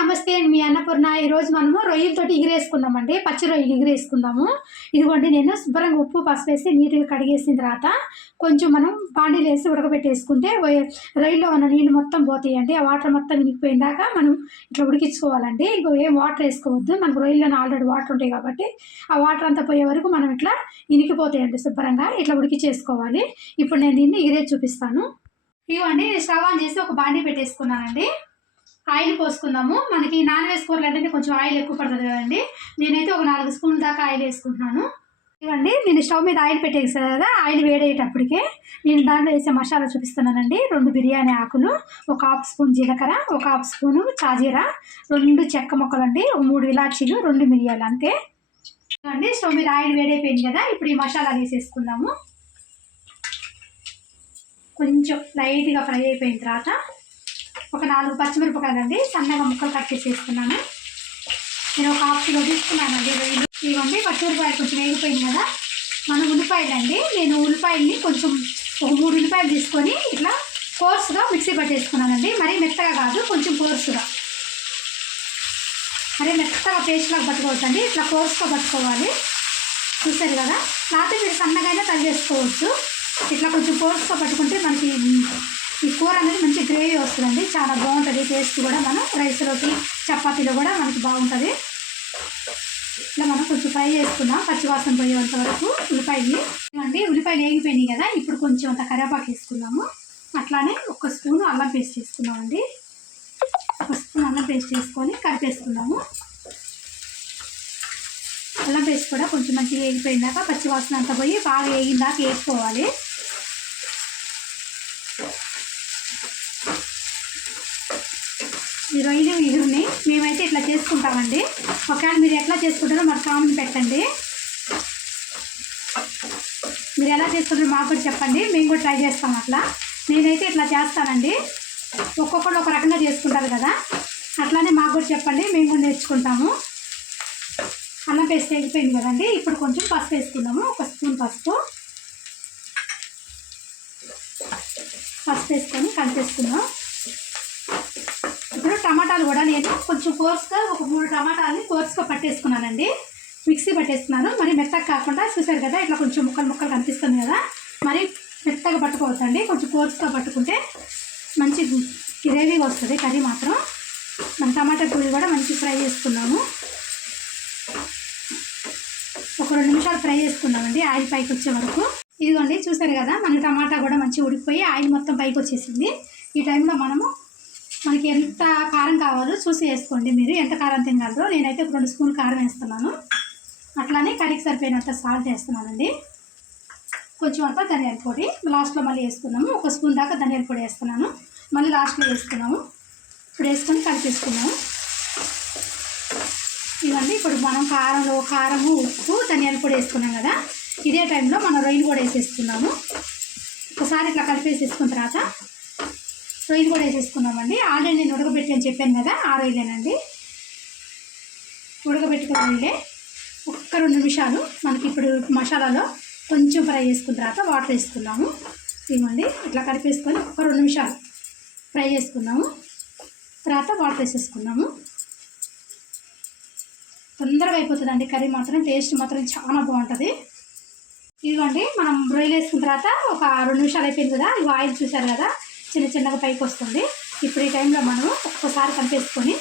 నమస్తే అండి. మీ అన్నపూర్ణ. ఈరోజు మనము రొయ్యలతోటి ఇగురేసుకుందామండి. పచ్చి రొయ్యలు ఇగురేసుకుందాము. ఇదిగోండి, నేను శుభ్రంగా ఉప్పు పసుపు వేసి నీట్గా కడిగేసిన తర్వాత కొంచెం మనం బాండీలు వేసి ఉడకబెట్టేసుకుంటే రొయ్యలో ఉన్న నీళ్ళు మొత్తం పోతాయండి. ఆ వాటర్ మొత్తం ఇనికిపోయిందాక మనం ఇట్లా ఉడికించుకోవాలండి. ఇంకో ఏం వాటర్ వేసుకోవద్దు, మనకు రొయ్యలోనే ఆల్రెడీ వాటర్ ఉంటాయి కాబట్టి ఆ వాటర్ అంతా పోయే వరకు మనం ఇట్లా ఇనికిపోతాయండి. శుభ్రంగా ఇట్లా ఉడికించేసుకోవాలి. ఇప్పుడు నేను దీన్ని ఇగురేసి చూపిస్తాను. ఇవ్వండి, స్టవ్ ఆన్ చేసి ఒక బాండీ పెట్టేసుకున్నానండి. ఆయిల్ పోసుకుందాము. మనకి నాన్ వెజ్ కూరలు అంటే కొంచెం ఆయిల్ ఎక్కువ పడుతుంది కదండి. నేనైతే ఒక 4 స్పూన్ల దాకా ఆయిల్ వేసుకుంటున్నాను. ఇవ్వండి, నేను స్టవ్ మీద ఆయిల్ పెట్టేసాను కదా. ఆయిల్ వేడేటప్పటికే నేను దాంట్లో వేసే మసాలా చూపిస్తున్నానండి. 2 బిర్యానీ ఆకులు, ఒక హాఫ్ స్పూన్ జీలకర్ర, ఒక హాఫ్ స్పూను చాజీరా, 2 చెక్క ముక్కలు అండి, 3 ఇలాచీలు, 2 మిరియాలు అంతే. ఇవ్వండి, స్టవ్ మీద ఆయిల్ వేడైపోయింది కదా. ఇప్పుడు ఈ మసాలా వేసేసుకుందాము. కొంచెం లైట్గా ఫ్రై అయిపోయిన తర్వాత ఒక 4 పచ్చిమిరపకాయలు అండి, సన్నగా ముక్కలు కట్ చేసేసుకున్నాను. నేను ఒక హాఫ్ కిలో తీసుకున్నానండి రొయ్యలు. ఇవ్వండి, పచ్చిమిరపకాయలు కొంచెం వేగిపోయింది కదా. మనం ఉల్లిపాయలు అండి, నేను ఉల్లిపాయల్ని కొంచెం ఒక 3 ఉల్లిపాయలు తీసుకొని ఇట్లా కోర్సుగా మిక్సీ పట్టేసుకున్నానండి. మరీ మెత్తగా కాదు, కొంచెం కోర్సుగా. మరీ మెత్తగా పేస్ట్ లాగా పట్టుకోవచ్చండి, ఇట్లా కోర్సుగా పట్టుకోవాలి. చూసారు కదా. లేకపోతే మీరు సన్నగా తయారు చేసుకోవచ్చు. ఇట్లా కొంచెం కోర్సుగా పట్టుకుంటే మనకి ఈ కూర అనేది మంచి గ్రేవీ వస్తుందండి. చాలా బాగుంటుంది టేస్ట్ కూడా. మనం రైస్లోకి చపాతీలో కూడా మనకి బాగుంటుంది. ఇట్లా మనం కొంచెం ఫ్రై చేసుకున్నాం పచ్చివాసన పోయేంత వరకు ఉల్లిపాయలు. అండి, ఉల్లిపాయలు వేగిపోయినాయి కదా. ఇప్పుడు కొంచెం అంత కరివేపాకు వేసుకున్నాము. అట్లానే 1 స్పూను అల్లం పేస్ట్ చేసుకున్నామండి. 1 స్పూన్ అల్లం పేస్ట్ వేసుకొని కలిపేసుకున్నాము. అల్లం పేస్ట్ కూడా కొంచెం మంచిగా వేగిపోయిందాక పచ్చివాసన అంతా పోయి బాగా వేగిందాక వేసుకోవాలి. ఈ రొయ్యలు ఇగురుని మేమైతే ఇట్లా చేసుకుంటామండి. ఒకవేళ మీరు ఎట్లా చేసుకుంటారో మాకు కామెంట్ పెట్టండి. మీరు ఎలా చేసుకుంటారో మాకు కూడా చెప్పండి, మేము కూడా ట్రై చేస్తాం అట్లా. నేనైతే ఇట్లా చేస్తానండి. ఒక్కొక్కరు ఒక రకంగా చేసుకుంటారు కదా, అట్లానే మాకు కూడా చెప్పండి, మేము కూడా నేర్చుకుంటాము. అల్లం పేస్ట్ వేగిపోయింది కదండి. ఇప్పుడు కొంచెం పసుపు వేసుకుందాము. 1 స్పూన్ పసుపు వేసుకొని కలిపేసుకుందాం. ఇప్పుడు టమాటాలు కూడా నేను కొంచెం కోర్సుగా ఒక 3 టమాటాలని కోర్సుగా పట్టేసుకున్నానండి. మిక్సీ పట్టేసుకున్నాను. మరి మెత్తగా కాకుండా, చూసారు కదా ఇట్లా కొంచెం ముక్కలు కనిపిస్తుంది కదా. మరి మెత్తగా పట్టుకోవచ్చండి, కొంచెం కోర్సుగా పట్టుకుంటే మంచి గ్రేవీగా వస్తుంది కర్రీ మాత్రం. మన టమాటా పూరి కూడా మంచి ఫ్రై చేసుకున్నాము. ఒక 2 నిమిషాలు ఫ్రై చేసుకున్నామండి, ఆయిల్ పైకి వచ్చే వరకు. ఇదిగోండి, చూసారు కదా మన టమాటా కూడా మంచిగా ఉడికిపోయి ఆయిల్ మొత్తం పైకి వచ్చేసింది. ఈ టైంలో మనకి ఎంత కారం కావాలో చూసి వేసుకోండి. మీరు ఎంత కారం తినగలరో. నేనైతే 2 స్పూన్లు కారం వేస్తున్నాను. అట్లానే కర్రీకి సరిపోయినంత సాల్ట్ వేస్తున్నానండి. కొంచెం అంతా ధనియాల పొడి లాస్ట్లో మళ్ళీ వేసుకున్నాము. 1 స్పూన్ దాకా ధనియాల పొడి వేస్తున్నాను, మళ్ళీ లాస్ట్లో వేసుకున్నాము. ఇప్పుడు వేసుకొని కలిపేసుకున్నాము. ఇవన్నీ ఇప్పుడు మనం కారము, ఉప్పు, ధనియాల పొడి వేసుకున్నాం కదా. ఇదే టైంలో మనం రొయ్యలు కూడా వేసేసుకున్నాము. ఒకసారి ఇట్లా కలిపేసేసుకున్న తర్వాత రొయ్యలు కూడా వేసేసుకున్నామండి. ఆల్రెడీ నేను ఉడకబెట్టి అని చెప్పాను కదా, ఆ రొయ్యలేనండి. ఉడకబెట్టుకున్న రొయ్యలే. 1-2 నిమిషాలు మనకి ఇప్పుడు మసాలాలో కొంచెం ఫ్రై చేసుకున్న తర్వాత వాటర్ వేసుకున్నాము. ఇవ్వండి, ఇట్లా కలిపేసుకొని 1-2 నిమిషాలు ఫ్రై చేసుకున్నాము. తర్వాత వాటర్ వేసేసుకున్నాము. తొందరగా అయిపోతుందండి కర్రీ మాత్రం. టేస్ట్ మాత్రం చాలా బాగుంటుంది. ఇదిగోండి, మనం రొయ్యలు వేసుకున్న తర్వాత ఒక 2 నిమిషాలు అయిపోయింది కదా. ఇవి ఆయిల్ చూసారు కదా, చిన్నగా పైకి వస్తుంది. ఇప్పుడు ఈ టైంలో మనము ఒక్కసారి కలిపేసుకొని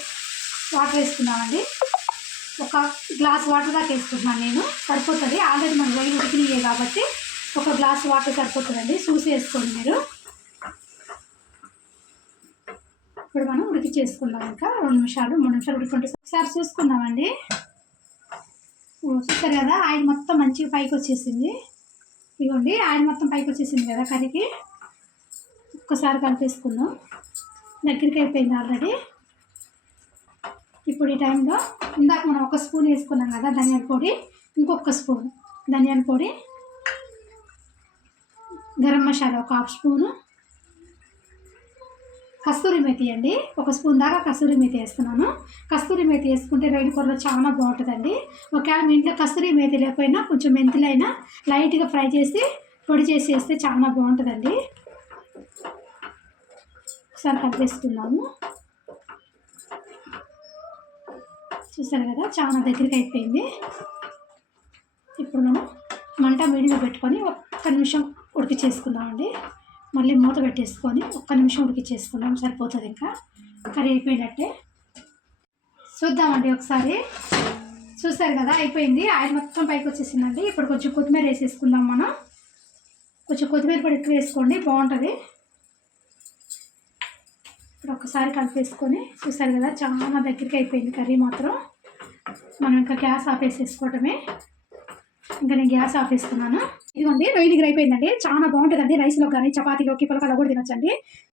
వాటర్ వేసుకున్నామండి. 1 గ్లాస్ వాటర్ దాకా వేసుకుంటున్నాను నేను, సరిపోతుంది. ఆల్రెడీ మనం రొయ్యలు ఉడికినాయి కాబట్టి 1 గ్లాస్ వాటర్ సరిపోతుందండి. చూసి వేసుకోండి మీరు. ఇప్పుడు మనం ఉడికించేసుకుందాం. ఇంకా 2 నిమిషాలు 3 నిమిషాలు ఉడికింటే ఒకసారి చూసుకుందామండి. చూస్తారు కదా, ఆయిల్ మొత్తం మంచిగా పైకి వచ్చేసింది. ఇదిగోండి, ఆయిల్ మొత్తం పైకి వచ్చేసింది కదా కర్రీకి. ఒక్కసారి కలిపేసుకుందాం. దగ్గరికి అయిపోయింది ఆల్రెడీ. ఇప్పుడు ఈ టైంలో ఇందాక మనం 1 స్పూన్ వేసుకున్నాం కదా ధనియాల పొడి, ఇంకొక స్పూన్ ధనియాల పొడి, గరం మసాలా 1 హాఫ్ స్పూను, కస్తూరి మేతి అండి 1 స్పూన్ దాకా కస్తూరి మేతి వేస్తున్నాను. కస్తూరి మేతి వేసుకుంటే రొయ్యల కూరలో చాలా బాగుంటుందండి. ఒకవేళ మీ ఇంట్లో కస్తూరి మేతి లేకపోయినా కొంచెం మెంతులైనా లైట్గా ఫ్రై చేసి పొడి చేసి వేస్తే చాలా బాగుంటుందండి. ఒకసారి కలిపేసుకున్నాము. చూసారు కదా చాలా దగ్గరికి అయిపోయింది. ఇప్పుడు మనం మంట మీడియంలో పెట్టుకొని ఒక్క నిమిషం ఉడికించేసుకుందామండి. మళ్ళీ మూత పెట్టేసుకొని ఒక్క నిమిషం ఉడికించేసుకుందాం, సరిపోతుంది. ఇంకా కర్రీ అయిపోయినట్టే. చూద్దామండి ఒకసారి. చూసారు కదా అయిపోయింది, ఆయిల్ మొత్తం పైకి వచ్చేసిందండి. ఇప్పుడు కొంచెం కొత్తిమీర వేసేసుకుందాం. మనం కొంచెం కొత్తిమీర కూడా ఎక్కువ వేసుకోండి, బాగుంటుంది. ఇప్పుడు ఒకసారి కలిపేసుకొని, చూసారు కదా చాలా దగ్గరికి అయిపోయింది కర్రీ మాత్రం. మనం ఇంకా గ్యాస్ ఆపేసేసుకోవటమే. ఇంకా నేను గ్యాస్ ఆపేస్తున్నాను. ఇదిగోండి రొయ్యలు అయిపోయిందండి. చాలా బాగుంటుందండి, రైస్లో కానీ చపాతీలోకి పులకలో కూడా తినొచ్చండి.